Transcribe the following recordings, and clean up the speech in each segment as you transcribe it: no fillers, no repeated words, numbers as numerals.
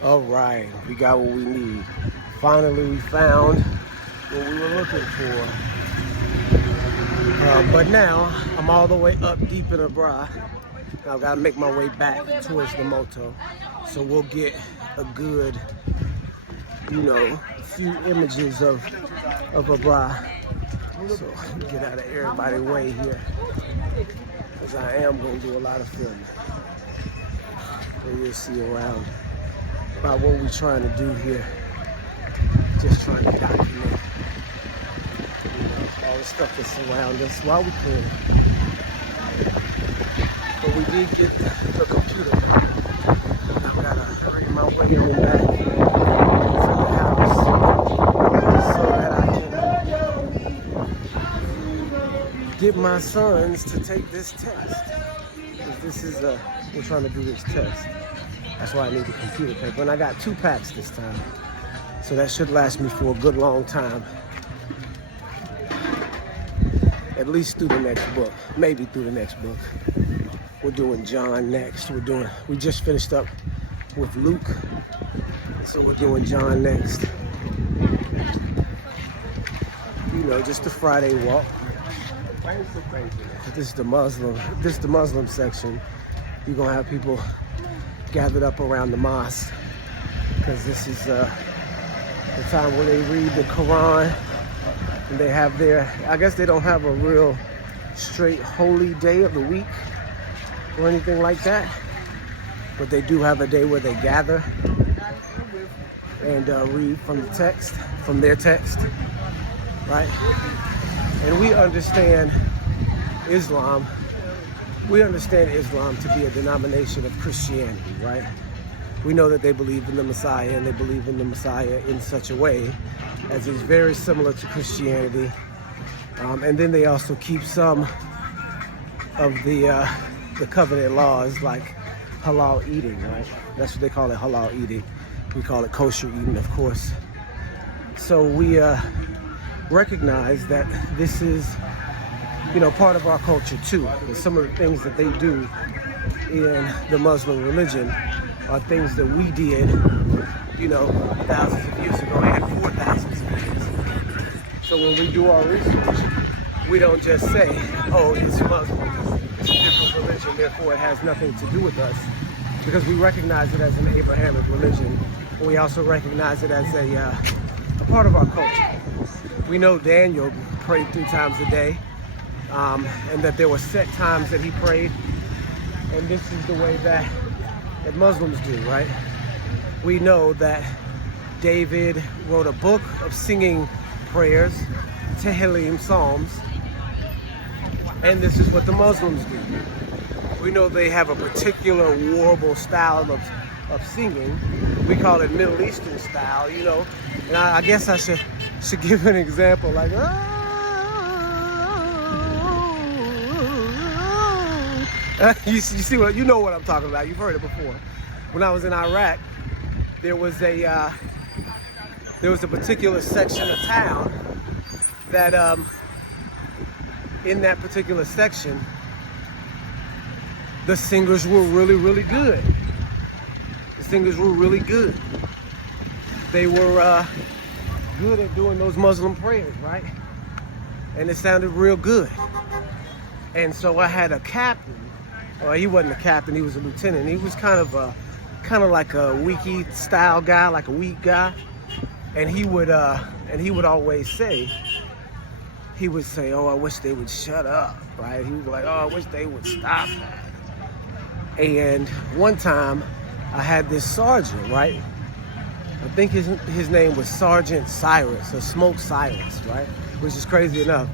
All right, we got what we need. Finally, we found what we were looking for. But now, I'm all the way up deep in Abura. Now I've got to make my way back towards the moto. So we'll get a good, few images of Abura. So get out of everybody's way here. Because I am going to do a lot of filming. So you'll see around about what we're trying to do here. Just trying to document all the stuff that surrounds us while we can. But we did get the computer. I've got to hurry my way on back to the house so that I can get my sons to take this test. Because this is we're trying to do this test. That's why I need the computer paper. And I got 2 packs this time. So that should last me for a good long time. At least through the next book. Maybe through the next book. We're doing John next. We just finished up with Luke. So we're doing John next. Just a Friday walk. This is the Muslim section. You're gonna have people gathered up around the mosque. Because this is the time when they read the Quran. And they have I guess they don't have a real straight holy day of the week or anything like that. But they do have a day where they gather and read from the text, from their text, right? And we understand Islam. We understand Islam to be a denomination of Christianity, right? We know that they believe in the Messiah, and they believe in the Messiah in such a way as is very similar to Christianity. And then they also keep some of the covenant laws, like halal eating, right? That's what they call it, halal eating. We call it kosher eating, of course. So we recognize that this is, part of our culture too. And some of the things that they do in the Muslim religion are things that we did, thousands of years ago and 4,000 of years. So when we do our research, we don't just say, oh, it's Muslim, it's a different religion, therefore it has nothing to do with us. Because we recognize it as an Abrahamic religion. And we also recognize it as a part of our culture. We know Daniel prayed 3 times a day, and that there were set times that he prayed. And this is the way that Muslims do, right? We know that David wrote a book of singing prayers, Tehillim, Psalms, and this is what the Muslims do. We know they have a particular warble style of singing. We call it Middle Eastern style, and I guess I should give an example, like, you see what, what I'm talking about. You've heard it before. When I was in Iraq, there was a particular section of town that in that particular section, the singers were really, really good. The singers were really good. They were good at doing those Muslim prayers, right? And it sounded real good. And so I had a captain. Well, he wasn't a captain, he was a lieutenant. He was kind of like a wiki style guy, like a weak guy. And he would always say, oh, I wish they would shut up, right? He was like, oh, I wish they would stop that. And one time I had this sergeant, right? I think his name was Sergeant Cyrus, or Smoke Cyrus, right? Which is crazy enough.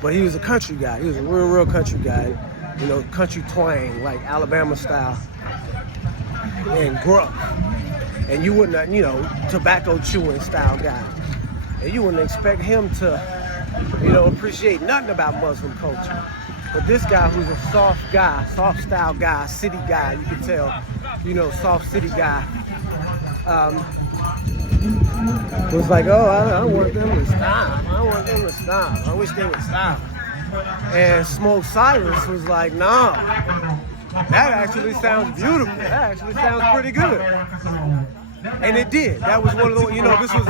But he was a country guy. He was a real country guy. Country twang, like Alabama style, and gruff. And you wouldn't, tobacco chewing style guy. And you wouldn't expect him to, appreciate nothing about Muslim culture. But this guy, who's a soft style guy, city guy, you can tell, soft city guy, was like, oh, I want them to stop. I wish they would stop. And Smoke Cyrus was like, nah, that actually sounds beautiful. That actually sounds pretty good. And it did. That was one of the, you know, this was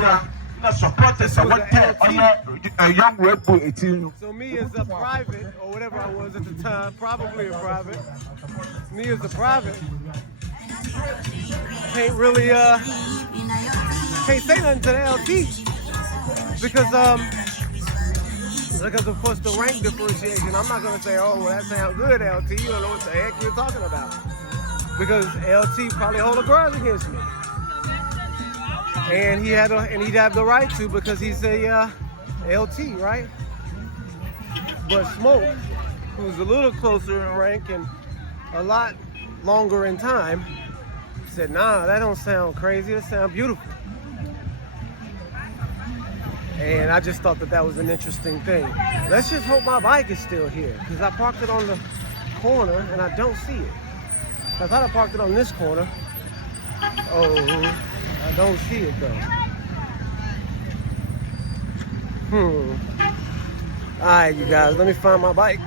a young Red Bull 18. So me as a private, or whatever I was at the time, probably a private, me as a private, can't really, can't say nothing to the LT. Because of course the rank differentiation, I'm not gonna say, oh, well, that sounds good, LT. You don't know what the heck you're talking about. Because LT probably hold a grudge against me. And he'd have the right to, because he's a LT, right? But Smoke, who's a little closer in rank and a lot longer in time, said, nah, that don't sound crazy, that sounds beautiful. And I just thought that was an interesting thing. Let's just hope my bike is still here, because I parked it on the corner and I don't see it. I thought I parked it on this corner. Oh, I don't see it though. All right, you guys, let me find my bike.